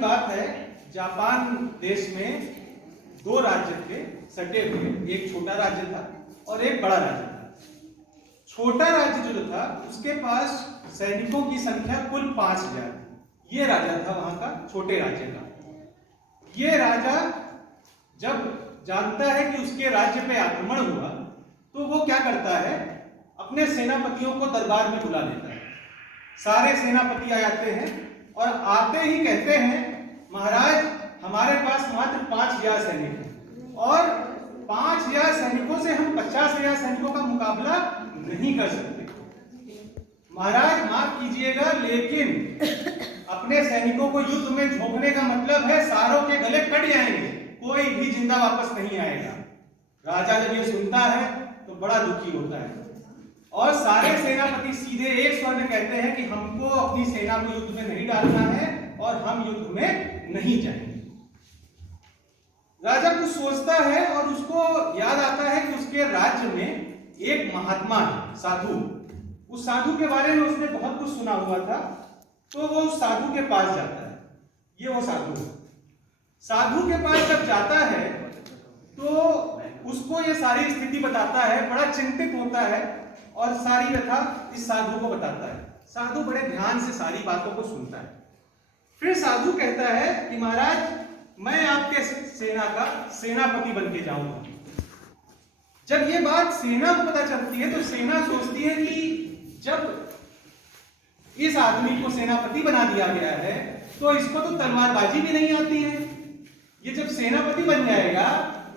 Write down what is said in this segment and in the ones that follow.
बात है, जापान देश में दो राज्य थे सटे हुए, एक छोटा राज्य था और एक बड़ा राज्य था। छोटा राज्य जो था उसके पास सैनिकों की संख्या कुल 5000 थी। ये राजा था वहां का, छोटे राज्य का। ये राजा जब जानता है कि उसके राज्य पे आक्रमण हुआ तो वो क्या करता है, अपने सेनापतियों को दरबार में बुला लेता है। सारे सेनापति आ जाते हैं और आते ही कहते हैं, महाराज हमारे पास मात्र 5000 सैनिक हैं और 5000 सैनिकों से हम 50,000 सैनिकों का मुकाबला नहीं कर सकते। महाराज माफ कीजिएगा, लेकिन अपने सैनिकों को युद्ध में झोंकने का मतलब है सारों के गले कट जाएंगे, कोई भी जिंदा वापस नहीं आएगा। राजा जब ये सुनता है तो बड़ा दुखी होता है और सारे सेनापति सीधे एक स्वर में कहते हैं कि हमको अपनी सेना को युद्ध में नहीं डालना है और हम युद्ध में नहीं जाएंगे। राजा कुछ सोचता है और उसको याद आता है कि उसके राज्य में एक महात्मा है, साधु। उस साधु के बारे में उसने बहुत कुछ सुना हुआ था, तो वो उस साधु के पास जाता है। ये वो साधु है। साधु के पास जब जाता है तो उसको ये सारी स्थिति बताता है, बड़ा चिंतित होता है और सारी व्यथा इस साधु को बताता है। साधु बड़े ध्यान से सारी बातों को सुनता है। फिर साधु कहता है कि महाराज मैं आपके सेना का सेनापति बन के जाऊंगा। जब ये बात सेना को पता चलती है तो सेना सोचती है कि जब इस आदमी को सेनापति बना दिया गया है तो इसको तो तलवारबाजी भी नहीं आती है। ये जब सेनापति बन जाएगा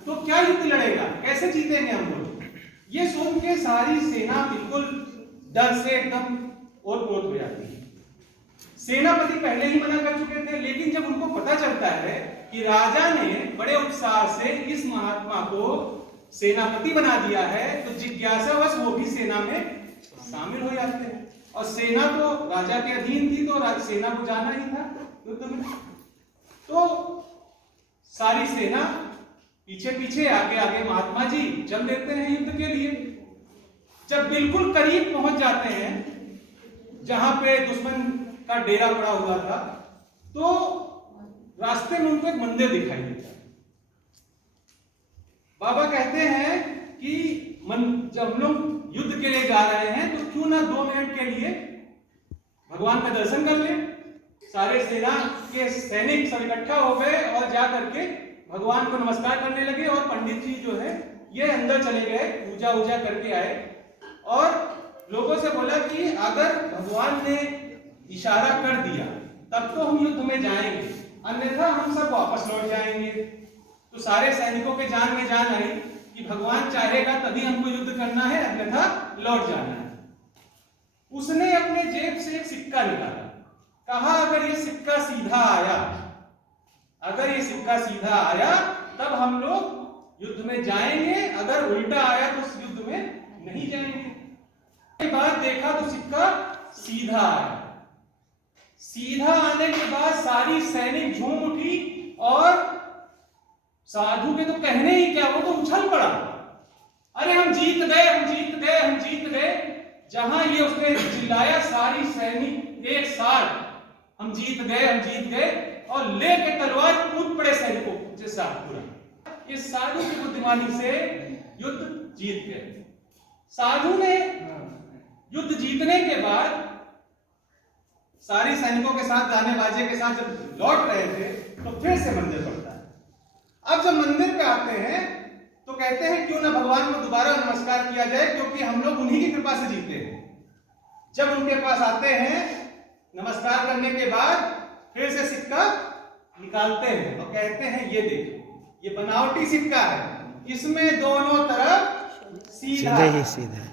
तो क्या युद्ध लड़ेगा, कैसे जीतेंगे हम लोग। ये सोच के सारी सेना बिल्कुल डर से एकदम ओत-पोत हो जाती है। सेनापति पहले ही मना कर चुके थे, लेकिन जब उनको पता चलता है कि राजा ने बड़े उत्साह से इस महात्मा को सेनापति बना दिया है तो जिज्ञासावश वो भी सेना में शामिल हो जाते हैं। और सेना तो राजा के अधीन थी तो सेना को जाना ही था युद्ध में। तो सारी सेना पीछे पीछे, आगे आगे महात्मा जी चल देते हैं युद्ध के लिए। जब बिल्कुल करीब पहुंच जाते हैं जहां पे दुश्मन का डेरा पड़ा हुआ था तो रास्ते में उनको एक मंदिर दिखाई देता है। बाबा कहते हैं कि जब हम लोग युद्ध के लिए जा रहे हैं तो क्यों ना 2 मिनट के लिए भगवान का दर्शन कर लें। सारे सेना के सैनिक सब इकट्ठा हो गए और जा करके भगवान को नमस्कार करने लगे और पंडित जी जो है ये अंदर चले गए, पूजा वूजा करके आए और लोगों से बोला कि अगर भगवान ने इशारा कर दिया तब तो हम युद्ध में जाएंगे, अन्यथा हम सब वापस लौट जाएंगे। तो सारे सैनिकों के जान में जान आई कि भगवान चाहेगा तभी हमको युद्ध करना है, अन्यथा लौट जाना है। उसने अपने जेब से एक सिक्का निकाला, कहा अगर ये सिक्का सीधा आया, अगर ये सिक्का सीधा आया तब हम लोग युद्ध में जाएंगे, अगर उल्टा आया तो उस युद्ध में नहीं जाएंगे। बाद देखा तो सिक्का सीधा आया। सीधा आने के बाद सारी सैनिक झूम उठी और साधु के तो कहने ही क्या, वो तो उछल पड़ा, अरे हम जीत गए, हम जीत गए, हम जीत गए। जहां ये उसने चिल्लाया सारी सैनिक एक साथ हम जीत गए, हम जीत गए और लेके तलवार कूद पड़े सैनिकों के साथ पूरा। इस साधु की बुद्धिमानी से युद्ध जीत गए। साधु ने युद्ध जीतने के बाद सारी सैनिकों के साथ गाने बाजे के साथ जब लौट रहे थे तो फिर से मंदिर पड़ता है। अब जब मंदिर पे आते हैं तो कहते हैं क्यों ना भगवान को दोबारा नमस्कार किया जाए, क्योंकि हम लोग उन्हीं की कृपा से जीते हैं। जब उनके पास आते हैं नमस्कार करने के बाद फिर से सिक्का निकालते हैं और कहते हैं ये देखो, ये बनावटी सिक्का है, इसमें दोनों तरफ सीधा ही सीधा,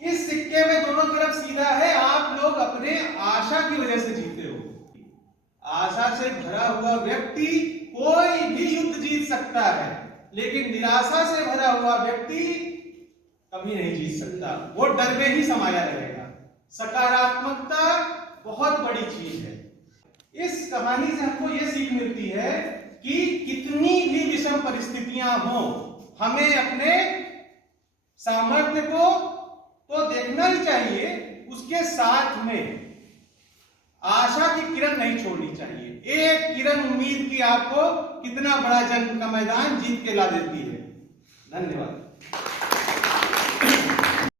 इस सिक्के में दोनों तरफ सीधा है। आप लोग अपने आशा की वजह से जीते हो। आशा से भरा हुआ व्यक्ति कोई भी युद्ध जीत सकता है, लेकिन निराशा से भरा हुआ व्यक्ति कभी नहीं जीत सकता, वो डर में ही समाया रहेगा। सकारात्मकता बहुत बड़ी चीज है। इस कहानी से हमको ये सीख मिलती है कि कितनी भी विषम परिस्थितियां हो, हमें अपने सामर्थ्य को तो देखना ही चाहिए, उसके साथ में आशा की किरण नहीं छोड़नी चाहिए। एक किरण उम्मीद की आपको कितना बड़ा जंग का मैदान जीत के ला देती है। धन्यवाद।